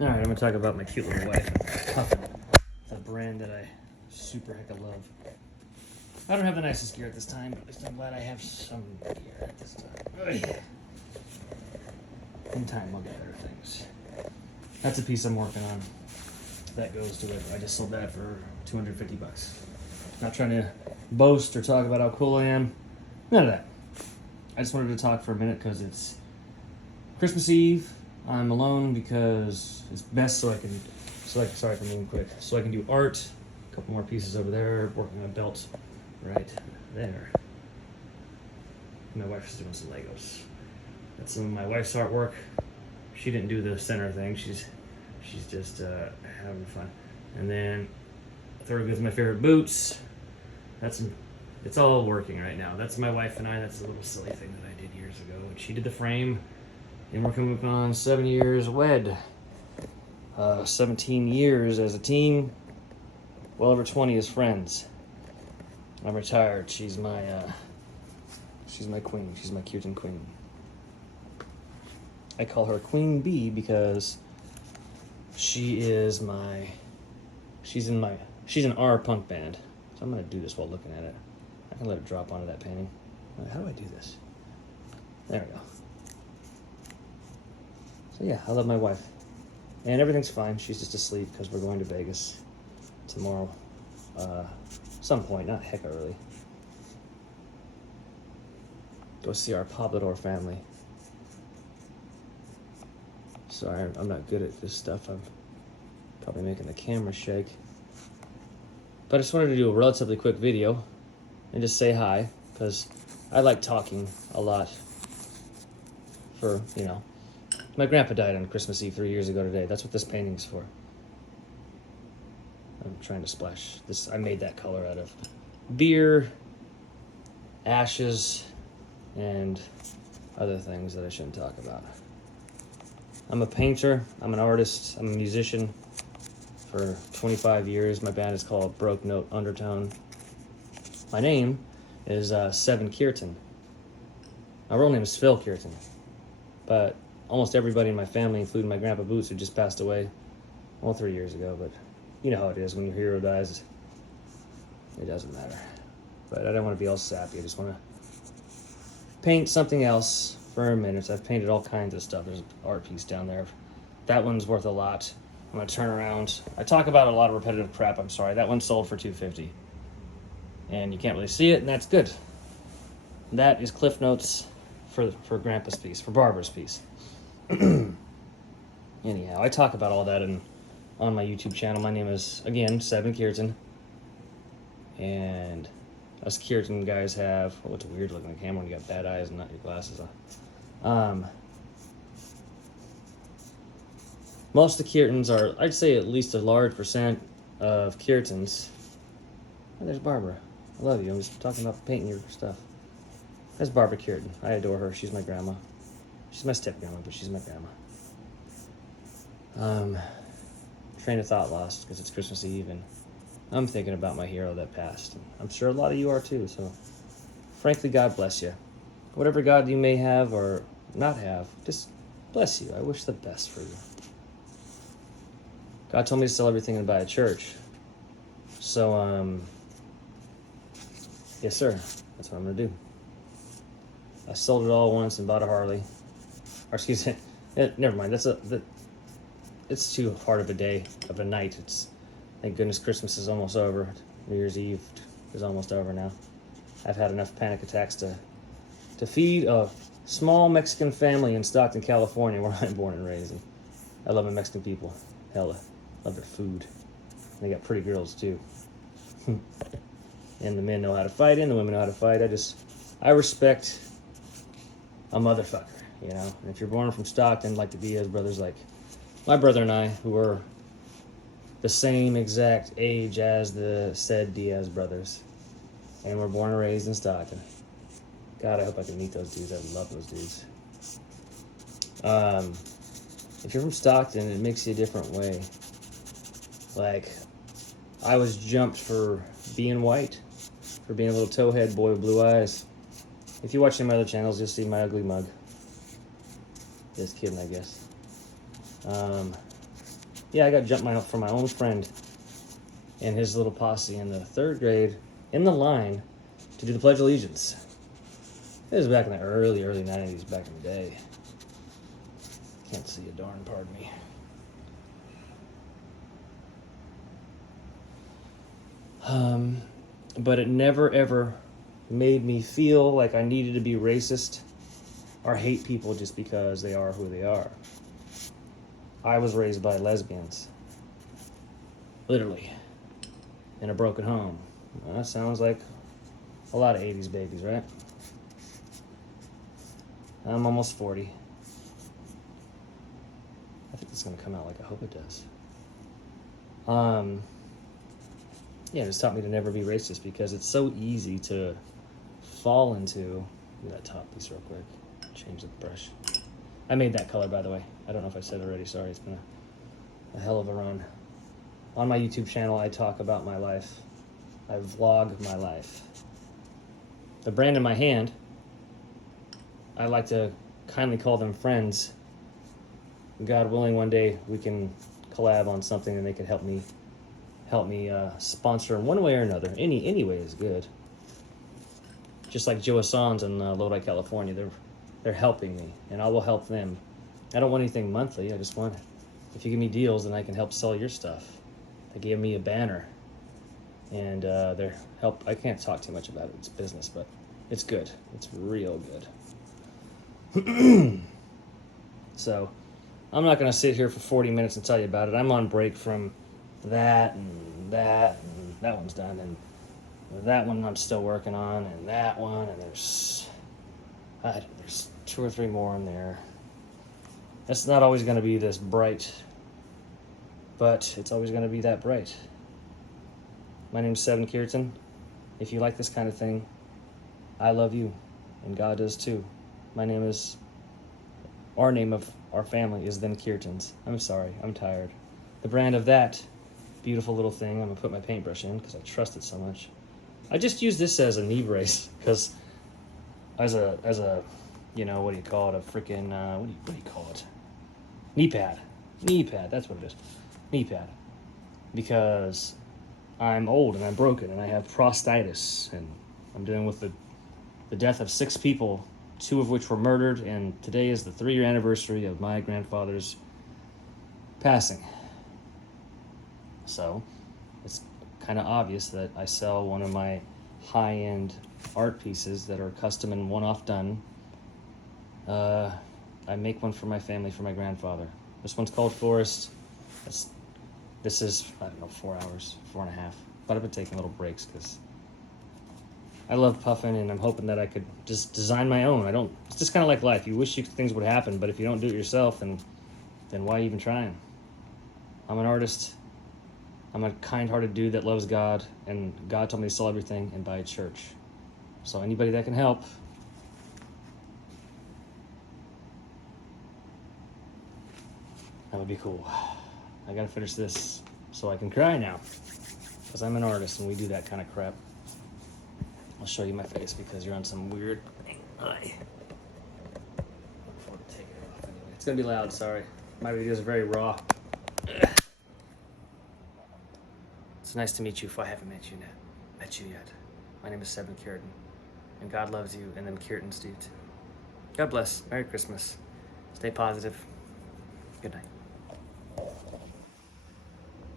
Alright, I'm gonna talk about my cute little wife, Puffin. It's a brand that I super hecka love. I don't have the nicest gear at this time, but at least I'm glad I have some gear at this time. In time, I'll get better things. That's a piece I'm working on. That goes to it. I just sold that for 250 bucks. Not trying to boast or talk about how cool I am. None of that. I just wanted to talk for a minute because it's Christmas Eve. I'm alone because it's best so I can, sorry for being quick, so I can do art. A couple more pieces over there, working on a belt right there. My wife's doing some Legos. That's some of my wife's artwork. She didn't do the center thing. She's just having fun. And then third goes my favorite boots. It's all working right now. That's my wife and I. That's a little silly thing that I did years ago. And she did the frame. And we're coming up on 7 years wed. 17 years as a team. Well over 20 as friends. I'm retired. She's my queen. She's my Kirtan queen. I call her Queen Bee because she's in our punk band. So I'm gonna do this while looking at it. I can let it drop onto that painting. How do I do this? There we go. So yeah, I love my wife. And everything's fine. She's just asleep because we're going to Vegas tomorrow. Some point, not heck early. Go see our Poblador family. Sorry, I'm not good at this stuff. I'm probably making the camera shake. But I just wanted to do a relatively quick video and just say hi, because I like talking a lot. My grandpa died on Christmas Eve 3 years ago today. That's what this painting's for. I'm trying to splash this. I made that color out of beer, ashes, and other things that I shouldn't talk about. I'm a painter, I'm an artist, I'm a musician for 25 years. My band is called Broke Note Undertone. My name is Seven Kirtan. My real name is Phil Kirtan, but almost everybody in my family, including my grandpa Boots, who just passed away, 3 years ago, but you know how it is when your hero dies. It doesn't matter. But I don't want to be all sappy. I just want to paint something else for a minute. I've painted all kinds of stuff. There's an art piece down there. That one's worth a lot. I'm going to turn around. I talk about a lot of repetitive crap. I'm sorry. That one sold for $250. And you can't really see it, and that's good. That is Cliff Notes for Grandpa's piece, for Barbara's piece. Anyhow, I talk about all that on my YouTube channel. My name is, again, Seven Kirtan. And us Kirtan guys have, it's weird looking at the camera when you got bad eyes and not your glasses on. Most of the Kirtans are, I'd say at least a large percent of Kirtans. Oh, there's Barbara. I love you. I'm just talking about painting your stuff. That's Barbara Kirtan. I adore her. She's my grandma. She's my step-grandma, but she's my grandma. Train of thought lost because it's Christmas Eve and I'm thinking about my hero that passed. And I'm sure a lot of you are too, so frankly, God bless you. Whatever God you may have or not have, just bless you. I wish the best for you. God told me to sell everything and buy a church. So, yes sir, that's what I'm gonna do. I sold it all once and bought a Harley. Or excuse me, never mind, it's too hard of a day, of a night. Thank goodness Christmas is almost over. New Year's Eve is almost over now. I've had enough panic attacks to feed a small Mexican family in Stockton, California, where I'm born and raised. And I love my Mexican people. Hell, I love their food. And they got pretty girls too. And the men know how to fight and the women know how to fight. I respect a motherfucker, you know? And if you're born from Stockton, like the Diaz brothers, like my brother and I, who were the same exact age as the said Diaz brothers. And we're born and raised in Stockton. God, I hope I can meet those dudes. I love those dudes. If you're from Stockton, it makes you a different way. Like, I was jumped for being white, for being a little towhead boy with blue eyes. If you watch any of my other channels, you'll see my ugly mug. Just kidding, I guess. Yeah, I got jumped from my own friend and his little posse in the 3rd grade in the line to do the Pledge of Allegiance. It was back in the early 90s, back in the day. Can't see a darn, pardon me. But it never ever made me feel like I needed to be racist or hate people just because they are who they are. I was raised by lesbians. Literally. In a broken home. Well, that sounds like a lot of 80s babies, right? I'm almost 40. I think it's going to come out like I hope it does. Yeah, it just taught me to never be racist because it's so easy to fall into. Do that top piece real quick. Change the brush. I made that color, by the way. I don't know if I said it already. Sorry, it's been a hell of a run. On my YouTube channel, I talk about my life. I vlog my life. The brand in my hand, I like to kindly call them friends. God willing, one day we can collab on something and they can help me sponsor in one way or another. Any way is good. Just like Joe Assans in Lodi, California, they're helping me, and I will help them. I don't want anything monthly. I just want, if you give me deals, then I can help sell your stuff. They gave me a banner, and they're help. I can't talk too much about it. It's business, but it's good. It's real good. So I'm not going to sit here for 40 minutes and tell you about it. I'm on break from that and that, and that one's done, and that one I'm still working on, and that one, and there's 2 or 3 more in there. It's not always going to be this bright, but it's always going to be that bright. My name's Seven Kirtan. If you like this kind of thing, I love you, and God does too. Our name of our family is then Kirtans. I'm sorry, I'm tired. The brand of that beautiful little thing, I'm gonna put my paintbrush in because I trust it so much. I just use this as a knee brace because as a what do you call it? A freaking what do you call it? Knee pad. That's what it is. Knee pad. Because I'm old and I'm broken and I have prostatitis and I'm dealing with the death of 6 people, 2 of which were murdered, and today is the 3-year anniversary of my grandfather's passing. So it's kind of obvious that I sell one of my high-end art pieces that are custom and one-off done. I make one for my family, for my grandfather. This one's called Forest. This is, I don't know, 4 hours, 4.5. But I've been taking little breaks because I love Puffin, and I'm hoping that I could just design my own. It's just kind of like life. You wish things would happen, but if you don't do it yourself, then why even trying? I'm an artist. I'm a kind-hearted dude that loves God, and God told me to sell everything and buy a church. So anybody that can help, that would be cool. I gotta finish this so I can cry now, because I'm an artist and we do that kind of crap. I'll show you my face because you're on some weird eye. It's gonna be loud, sorry. My videos are very raw. It's nice to meet you if I haven't met you yet. My name is Seven Kirtan, and God loves you, and them Kirtans do too. God bless. Merry Christmas. Stay positive. Good night.